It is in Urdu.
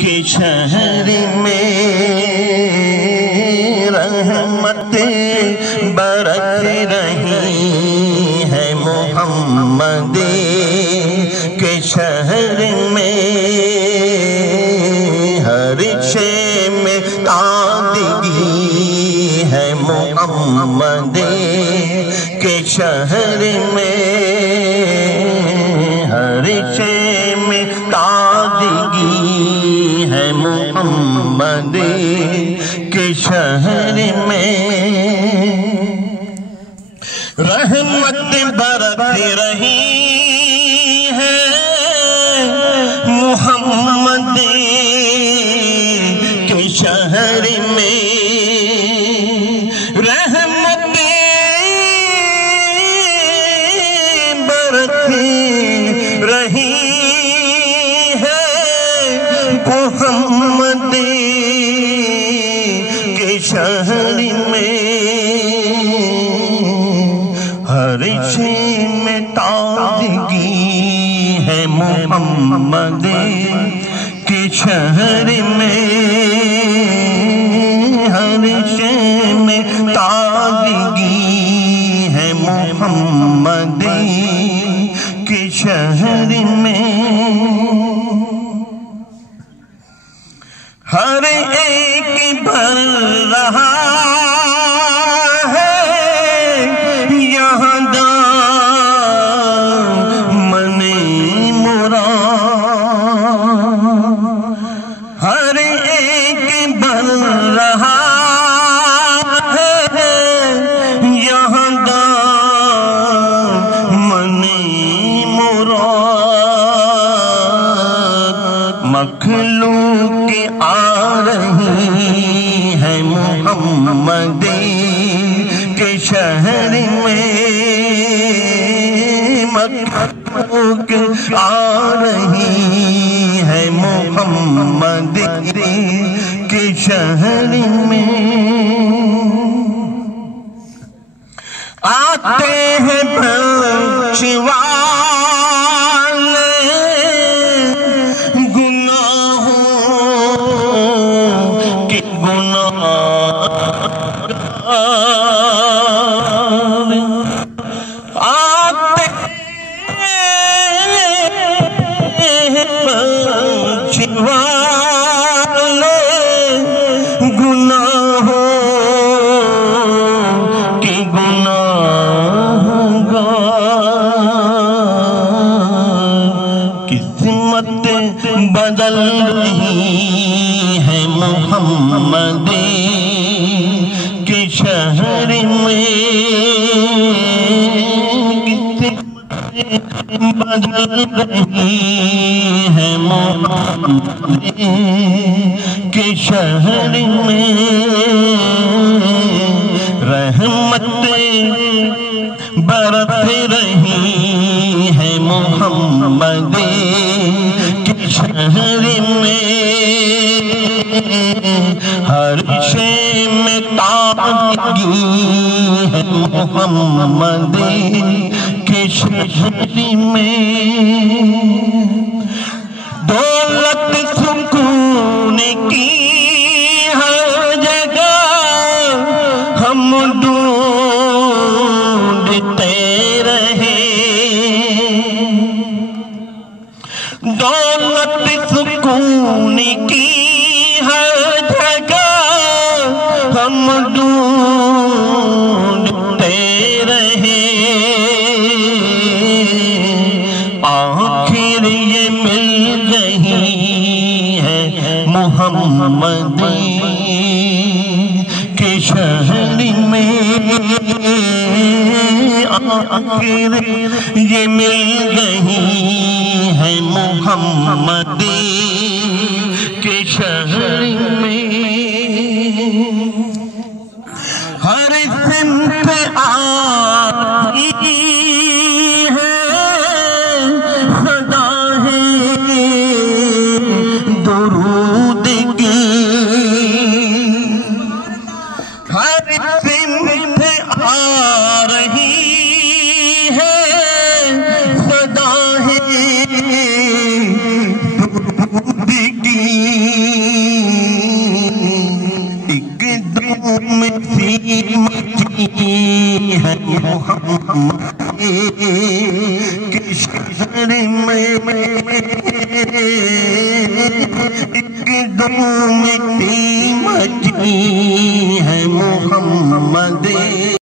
کے شہر میں رحمت برس رہی ہے محمد کے شہر میں ہر شے میں تازگی ہے محمد کے شہر میں ہر شے میں تازگی ہے محمد کے شہر میں رحمت برس رہی ہے محمد کے شہر میں رحمت برس رہی ہے محمد کے شہر میں ہر شے میں تازگی ہے محمد کے شہر میں ہر شے میں تازگی ہے محمد کے شہر میں ہر ایک بھر رہا مخلوق آ رہی ہے محمد کے شہر میں مخلوق آ رہی ہے محمد کے شہر میں آتے ہیں بدل رہی ہے محمد کے شہر میں بدل رہی ہے محمد کے شہر میں رحمت برس رہی ہے محمد کے شہر میں ہر شے میں تازگی ہے محمد کے شہر میں دولت سکون کی ہر جگہ ہم ڈھونڈتے رہے دولت سکون کی ہر جگہ ہم ڈھونڈتے رہے آخر یہ مل رہی ہے محمد کے شہر میں آخر یہ مل رہی ہے محمد کے شہر میں ہر سمت آئی ہے صدا ہے درود کی ہر سمت آ رہی ہے صدا ہے درود کی مٹی مچی ہے محمد کے شہر میں ایک دم مٹی مچی